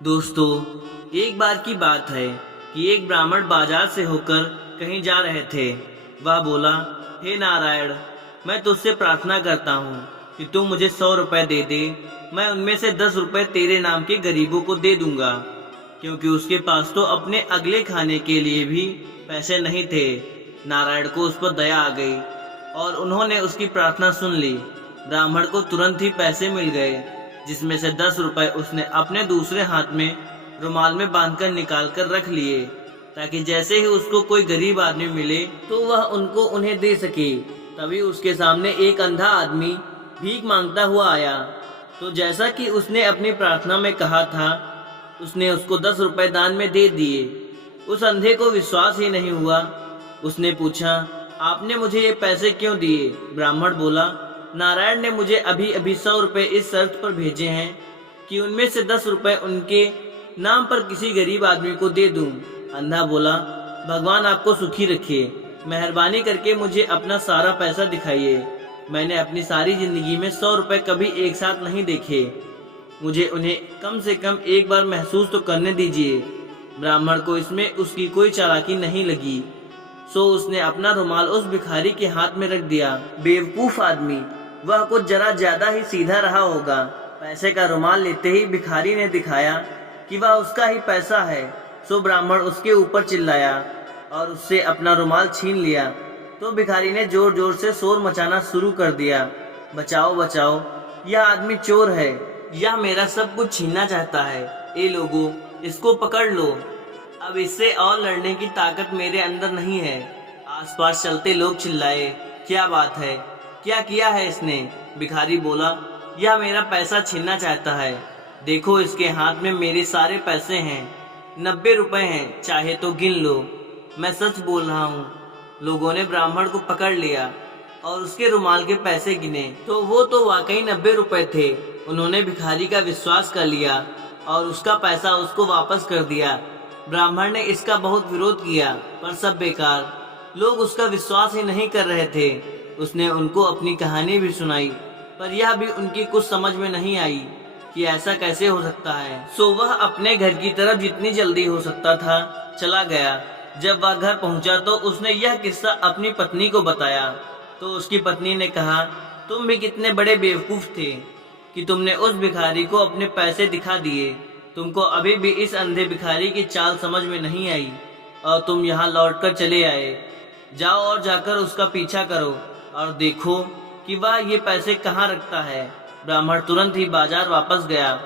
दोस्तों, एक बार की बात है कि एक ब्राह्मण बाजार से होकर कहीं जा रहे थे। वह बोला, हे नारायण, मैं तुझसे प्रार्थना करता हूँ कि तू मुझे 100 रुपए दे दे। मैं उनमें से 10 रुपए तेरे नाम के गरीबों को दे दूंगा, क्योंकि उसके पास तो अपने अगले खाने के लिए भी पैसे नहीं थे। नारायण को उस पर दया आ गई और उन्होंने उसकी प्रार्थना सुन ली। ब्राह्मण को तुरंत ही पैसे मिल गए, जिसमें से 10 रुपए उसने अपने दूसरे हाथ में रुमाल में बांधकर निकाल कर रख लिए, ताकि जैसे ही उसको कोई गरीब आदमी मिले तो वह उनको उन्हें दे सके। तभी उसके सामने एक अंधा आदमी भीख मांगता हुआ आया। तो जैसा कि उसने अपनी प्रार्थना में कहा था, उसने उसको 10 रुपए दान में दे दिए। उस अंधे को विश्वास ही नहीं हुआ। उसने पूछा, आपने मुझे ये पैसे क्यों दिए? ब्राह्मण बोला, नारायण ने मुझे अभी अभी 100 रुपए इस शर्त पर भेजे हैं कि उनमें से 10 रुपए उनके नाम पर किसी गरीब आदमी को दे दूं। अंधा बोला, भगवान आपको सुखी रखे, मेहरबानी करके मुझे अपना सारा पैसा दिखाइए। मैंने अपनी सारी जिंदगी में 100 रुपए कभी एक साथ नहीं देखे, मुझे उन्हें कम से कम एक बार महसूस तो करने दीजिए। ब्राह्मण को इसमें उसकी कोई चालाकी नहीं लगी, सो उसने अपना रुमाल उस भिखारी के हाथ में रख दिया। बेवकूफ आदमी, वह कुछ जरा ज्यादा ही सीधा रहा होगा। पैसे का रुमाल लेते ही भिखारी ने दिखाया कि वह उसका ही पैसा है। सो ब्राह्मण उसके ऊपर चिल्लाया और उससे अपना रुमाल छीन लिया। तो भिखारी ने जोर जोर से शोर मचाना शुरू कर दिया, बचाओ बचाओ, यह आदमी चोर है, यह मेरा सब कुछ छीनना चाहता है। ए लोगों, इसको पकड़ लो, अब इससे और लड़ने की ताकत मेरे अंदर नहीं है। आसपास चलते लोग चिल्लाए, क्या बात है, क्या किया है इसने? भिखारी बोला, यह मेरा पैसा छीनना चाहता है। देखो, इसके हाथ में मेरे सारे पैसे हैं, 90 रुपए हैं, चाहे तो गिन लो, मैं सच बोल रहा हूँ। लोगों ने ब्राह्मण को पकड़ लिया और उसके रुमाल के पैसे गिने तो वो तो वाकई 90 रुपए थे। उन्होंने भिखारी का विश्वास कर लिया और उसका पैसा उसको वापस कर दिया। ब्राह्मण ने इसका बहुत विरोध किया, पर सब बेकार, लोग उसका विश्वास ही नहीं कर रहे थे। उसने उनको अपनी कहानी भी सुनाई, पर यह भी उनकी कुछ समझ में नहीं आई कि ऐसा कैसे हो सकता है। सो वह अपने घर की तरफ जितनी जल्दी हो सकता था चला गया। जब वह घर पहुंचा तो उसने यह किस्सा अपनी पत्नी को बताया। तो उसकी पत्नी ने कहा, तुम भी कितने बड़े बेवकूफ थे कि तुमने उस भिखारी को अपने पैसे दिखा दिए। तुमको अभी भी इस अंधे भिखारी की चाल समझ में नहीं आई और तुम यहाँ लौटकर चले आए। जाओ और जाकर उसका पीछा करो और देखो कि वह ये पैसे कहाँ रखता है। ब्राह्मण तुरंत ही बाजार वापस गया।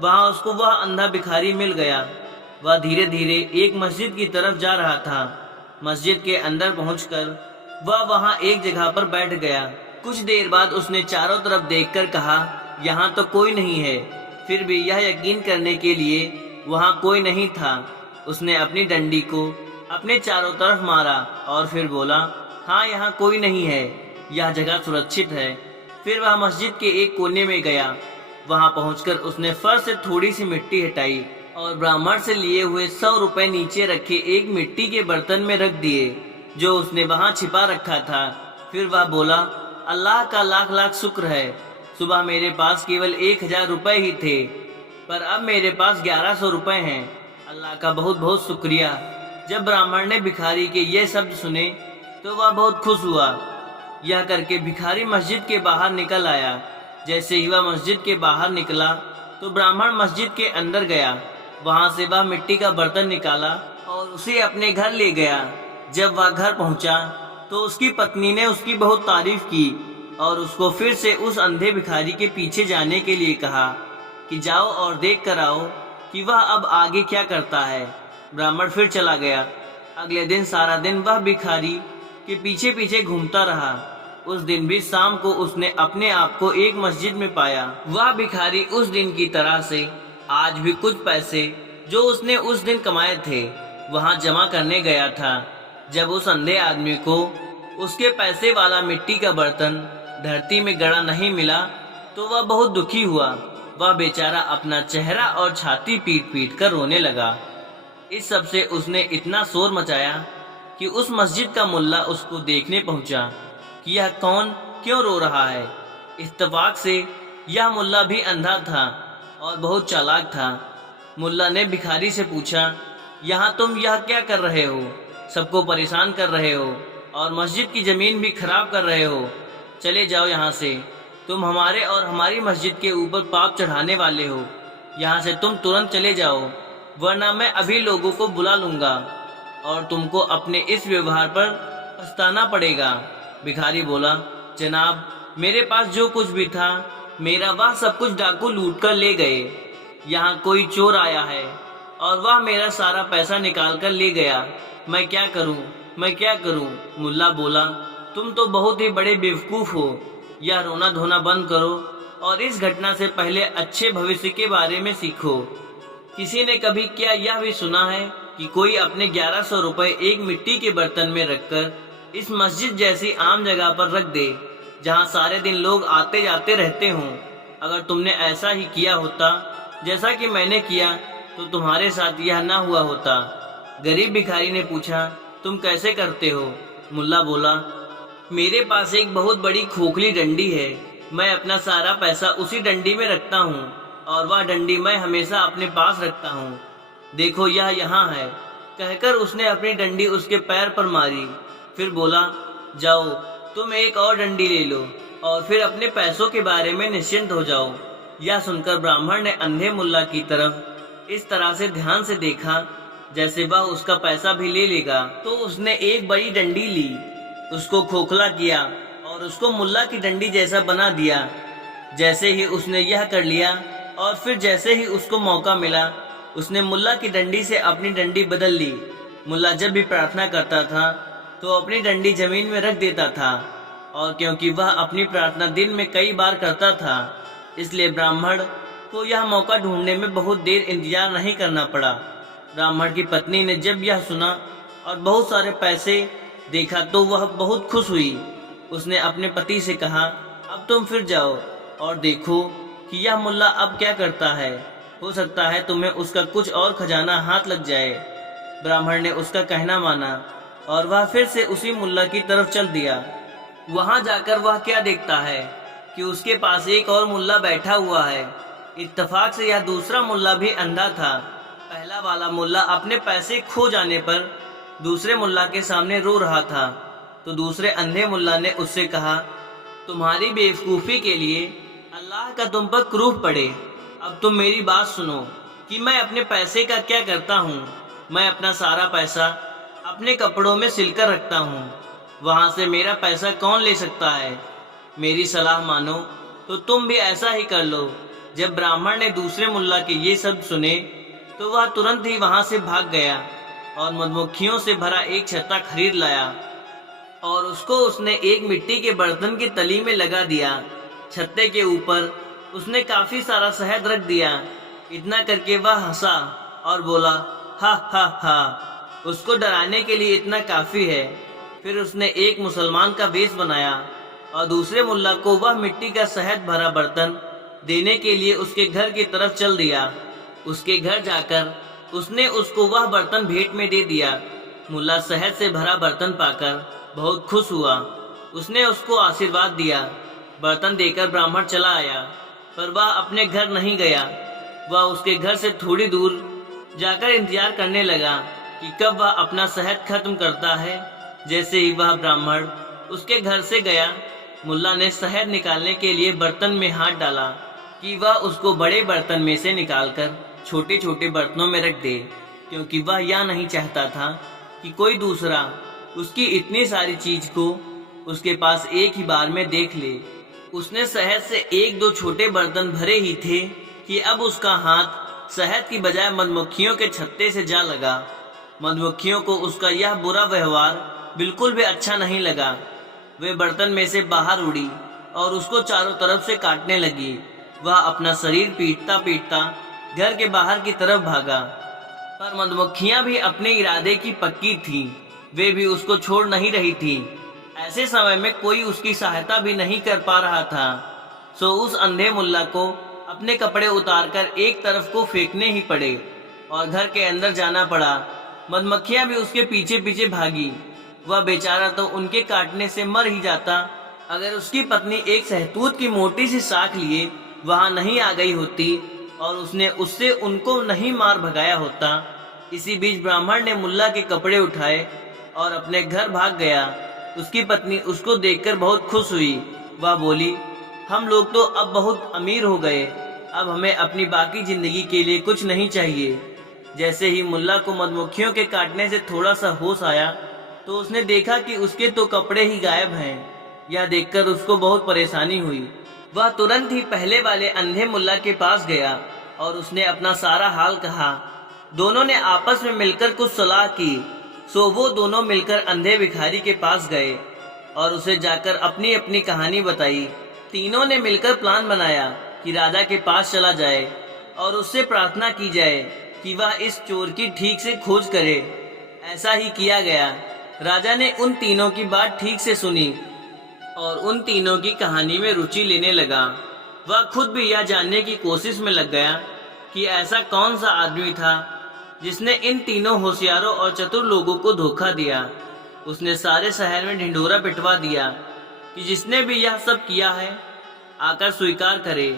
वहाँ उसको वह अंधा भिखारी मिल गया। वह धीरे धीरे एक मस्जिद की तरफ जा रहा था। मस्जिद के अंदर पहुंचकर वह वहाँ एक जगह पर बैठ गया। कुछ देर बाद उसने चारों तरफ देखकर कहा, यहाँ तो कोई नहीं है। फिर भी यह यकीन करने के लिए वहाँ कोई नहीं था, उसने अपनी डंडी को अपने चारों तरफ मारा और फिर बोला, हाँ, यहाँ कोई नहीं है, यह जगह सुरक्षित है। फिर वह मस्जिद के एक कोने में गया। वहाँ पहुंचकर उसने फर्श से थोड़ी सी मिट्टी हटाई और ब्राह्मण से लिए हुए 100 रुपए नीचे रखे एक मिट्टी के बर्तन में रख दिए, जो उसने वहाँ छिपा रखा था। फिर वह बोला, अल्लाह का लाख लाख शुक्र है, सुबह मेरे पास केवल 1000 रुपए ही थे, पर अब मेरे पास 1100 रुपए हैं। अल्लाह का बहुत बहुत शुक्रिया। जब ब्राह्मण ने भिखारी के ये शब्द सुने तो वह बहुत खुश हुआ। यह करके भिखारी मस्जिद के बाहर निकल आया। जैसे ही वह मस्जिद के बाहर निकला तो ब्राह्मण मस्जिद के अंदर गया। वहां से वह मिट्टी का बर्तन निकाला और उसे अपने घर ले गया। जब वह घर पहुंचा तो उसकी पत्नी ने उसकी बहुत तारीफ की और उसको फिर से उस अंधे भिखारी के पीछे जाने के लिए कहा कि जाओ और देख कर आओ कि वह अब आगे क्या करता है। ब्राह्मण फिर चला गया। अगले दिन सारा दिन वह भिखारी के पीछे पीछे घूमता रहा। उस दिन भी शाम को उसने अपने आप को एक मस्जिद में पाया। वह भिखारी उस दिन की तरह से आज भी कुछ पैसे जो उसने उस दिन कमाए थे वहां जमा करने गया था। जब उस अंधे आदमी को उसके पैसे वाला मिट्टी का बर्तन धरती में गड़ा नहीं मिला तो वह बहुत दुखी हुआ। वह बेचारा अपना चेहरा और छाती पीट पीट कर रोने लगा। इस सब से उसने इतना शोर मचाया कि उस मस्जिद का मुल्ला उसको देखने पहुंचा कि यह कौन क्यों रो रहा है। इत्तेफाक से यह मुल्ला भी अंधा था और बहुत चालाक था। मुल्ला ने भिखारी से पूछा, यहाँ तुम यह क्या कर रहे हो? सबको परेशान कर रहे हो और मस्जिद की ज़मीन भी खराब कर रहे हो। चले जाओ यहाँ से, तुम हमारे और हमारी मस्जिद के ऊपर पाप चढ़ाने वाले हो। यहाँ से तुम तुरंत चले जाओ, वरना मैं अभी लोगों को बुला लूँगा और तुमको अपने इस व्यवहार पर पछताना पड़ेगा। भिखारी बोला, जनाब, मेरे पास जो कुछ भी था मेरा वह सब कुछ डाकू लूट कर ले गए। यहाँ कोई चोर आया है और वह मेरा सारा पैसा निकाल कर ले गया। मैं क्या करूँ, मैं क्या करूँ? मुल्ला बोला, तुम तो बहुत ही बड़े बेवकूफ़ हो। यह रोना धोना बंद करो और इस घटना से पहले अच्छे भविष्य के बारे में सीखो। किसी ने कभी क्या यह भी सुना है कि कोई अपने 1100 रुपए एक मिट्टी के बर्तन में रखकर इस मस्जिद जैसी आम जगह पर रख दे, जहाँ सारे दिन लोग आते जाते रहते हों? अगर तुमने ऐसा ही किया होता जैसा कि मैंने किया तो तुम्हारे साथ यह ना हुआ होता। गरीब भिखारी ने पूछा, तुम कैसे करते हो? मुल्ला बोला, मेरे पास एक बहुत बड़ी खोखली डंडी है। मैं अपना सारा पैसा उसी डंडी में रखता हूँ और वह डंडी मैं हमेशा अपने पास रखता हूँ। देखो, यह यहाँ है। कहकर उसने अपनी डंडी उसके पैर पर मारी। फिर बोला, जाओ, तुम एक और डंडी ले लो और फिर अपने पैसों के बारे में निश्चिंत हो जाओ। यह सुनकर ब्राह्मण ने अंधे मुल्ला की तरफ इस तरह से ध्यान से देखा जैसे वह उसका पैसा भी ले लेगा। तो उसने एक बड़ी डंडी ली, उसको खोखला किया और उसको मुल्ला की डंडी जैसा बना दिया। जैसे ही उसने यह कर लिया और फिर जैसे ही उसको मौका मिला, उसने मुल्ला की डंडी से अपनी डंडी बदल ली। मुल्ला जब भी प्रार्थना करता था तो अपनी डंडी जमीन में रख देता था, और क्योंकि वह अपनी प्रार्थना दिन में कई बार करता था, इसलिए ब्राह्मण को यह मौका ढूंढने में बहुत देर इंतजार नहीं करना पड़ा। ब्राह्मण की पत्नी ने जब यह सुना और बहुत सारे पैसे देखा तो वह बहुत खुश हुई। उसने अपने पति से कहा, अब तुम फिर जाओ और देखो कि यह मुल्ला अब क्या करता है। हो सकता है तुम्हें उसका कुछ और खजाना हाथ लग जाए। ब्राह्मण ने उसका कहना माना और वह फिर से उसी मुल्ला की तरफ चल दिया। वहां जाकर वह क्या देखता है कि उसके पास एक और मुल्ला बैठा हुआ है। इत्तेफाक से यह दूसरा मुल्ला भी अंधा था। पहला वाला मुल्ला अपने पैसे खो जाने पर दूसरे मुल्ला के सामने रो रहा था, तो दूसरे अंधे मुल्ला ने उससे कहा, तुम्हारी बेवकूफ़ी के लिए अल्लाह का तुम पर क्रूफ पड़े। अब तुम मेरी बात सुनो कि मैं अपने पैसे का क्या करता हूँ। मैं अपना सारा पैसा अपने कपड़ों में सिलकर रखता हूँ। वहाँ से मेरा पैसा कौन ले सकता है? मेरी सलाह मानो तो तुम भी ऐसा ही कर लो। जब ब्राह्मण ने दूसरे मुल्ला के ये शब्द सुने तो वह तुरंत ही वहाँ से भाग गया और मधुमक्खियों से भरा एक छत्ता खरीद लाया और उसको उसने एक मिट्टी के बर्तन की तली में लगा दिया। छत्ते के ऊपर उसने काफी सारा शहद रख दिया। इतना करके वह हंसा और बोला, हा हा हा, उसको डराने के लिए इतना काफी है। फिर उसने एक मुसलमान का वेश बनाया और दूसरे मुल्ला को वह मिट्टी का शहद भरा बर्तन देने के लिए उसके घर की तरफ चल दिया। उसके घर जाकर उसने उसको वह बर्तन भेंट में दे दिया। मुल्ला शहद से भरा बर्तन पाकर बहुत खुश हुआ। उसने उसको आशीर्वाद दिया। बर्तन देकर ब्राह्मण चला आया, पर वह अपने घर नहीं गया। वह उसके घर से थोड़ी दूर जाकर इंतजार करने लगा कि कब वह अपना शहद खत्म करता है। जैसे ही वह ब्राह्मण उसके घर से गया, मुल्ला ने शहद निकालने के लिए बर्तन में हाथ डाला कि वह उसको बड़े बर्तन में से निकालकर छोटे छोटे बर्तनों में रख दे, क्योंकि वह यह नहीं चाहता था कि कोई दूसरा उसकी इतनी सारी चीज को उसके पास एक ही बार में देख ले। उसने शहद से एक दो छोटे बर्तन भरे ही थे कि अब उसका हाथ शहद की बजाय मधुमक्खियों के छत्ते से जा लगा। मधुमक्खियों को उसका यह बुरा व्यवहार बिल्कुल भी अच्छा नहीं लगा। वे बर्तन में से बाहर उड़ी और उसको चारों तरफ से काटने लगी। वह अपना शरीर पीटता पीटता घर के बाहर की तरफ भागा, पर मधुमक्खियां भी अपने इरादे की पक्की थीं। वे भी उसको छोड़ नहीं रही थीं। ऐसे समय में कोई उसकी सहायता भी नहीं कर पा रहा था। सो उस अंधे मुल्ला को अपने कपड़े उतारकर एक तरफ को फेंकने ही पड़े और घर के अंदर जाना पड़ा। मधुमक्खियां भी उसके पीछे पीछे भागी। वह बेचारा तो उनके काटने से मर ही जाता अगर उसकी पत्नी एक सहतूत की मोटी सी साख लिए वहां नहीं आ गई होती और उसने उससे उनको नहीं मार भगाया होता। इसी बीच ब्राह्मण ने मुल्ला के कपड़े उठाए और अपने घर भाग गया। उसकी पत्नी उसको देखकर बहुत खुश हुई। वह बोली, हम लोग तो अब बहुत अमीर हो गए, अब हमें अपनी बाकी जिंदगी के लिए कुछ नहीं चाहिए। जैसे ही मुल्ला को मधुमक्खियों के काटने से थोड़ा सा होश आया तो उसने देखा कि उसके तो कपड़े ही गायब हैं। यह देखकर उसको बहुत परेशानी हुई। वह तुरंत ही पहले वाले अंधे मुल्ला के पास गया और उसने अपना सारा हाल कहा। दोनों ने आपस में मिलकर कुछ सलाह की, सो वो दोनों मिलकर अंधे भिखारी के पास गए और उसे जाकर अपनी अपनी कहानी बताई। तीनों ने मिलकर प्लान बनाया कि राजा के पास चला जाए और उससे प्रार्थना की जाए कि वह इस चोर की ठीक से खोज करे। ऐसा ही किया गया। राजा ने उन तीनों की बात ठीक से सुनी और उन तीनों की कहानी में रुचि लेने लगा। वह खुद भी यह जानने की कोशिश में लग गया कि ऐसा कौन सा आदमी था जिसने इन तीनों होशियारों और चतुर लोगों को धोखा दिया। उसने सारे शहर में ढिंढोरा पिटवा दिया कि जिसने भी यह सब किया है आकर स्वीकार करे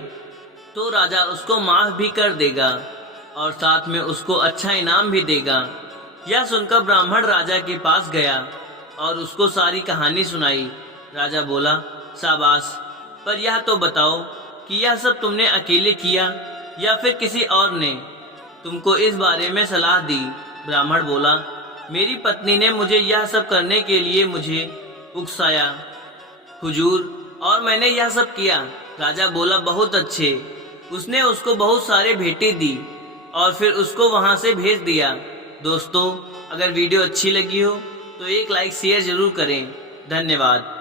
तो राजा उसको माफ भी कर देगा और साथ में उसको अच्छा इनाम भी देगा। यह सुनकर ब्राह्मण राजा के पास गया और उसको सारी कहानी सुनाई। राजा बोला, शाबाश, पर यह तो बताओ कि यह सब तुमने अकेले किया या फिर किसी और ने तुमको इस बारे में सलाह दी? ब्राह्मण बोला, मेरी पत्नी ने मुझे यह सब करने के लिए मुझे उकसाया हुजूर, और मैंने यह सब किया। राजा बोला, बहुत अच्छे। उसने उसको बहुत सारे भेंटें दी और फिर उसको वहां से भेज दिया। दोस्तों, अगर वीडियो अच्छी लगी हो तो एक लाइक शेयर जरूर करें। धन्यवाद।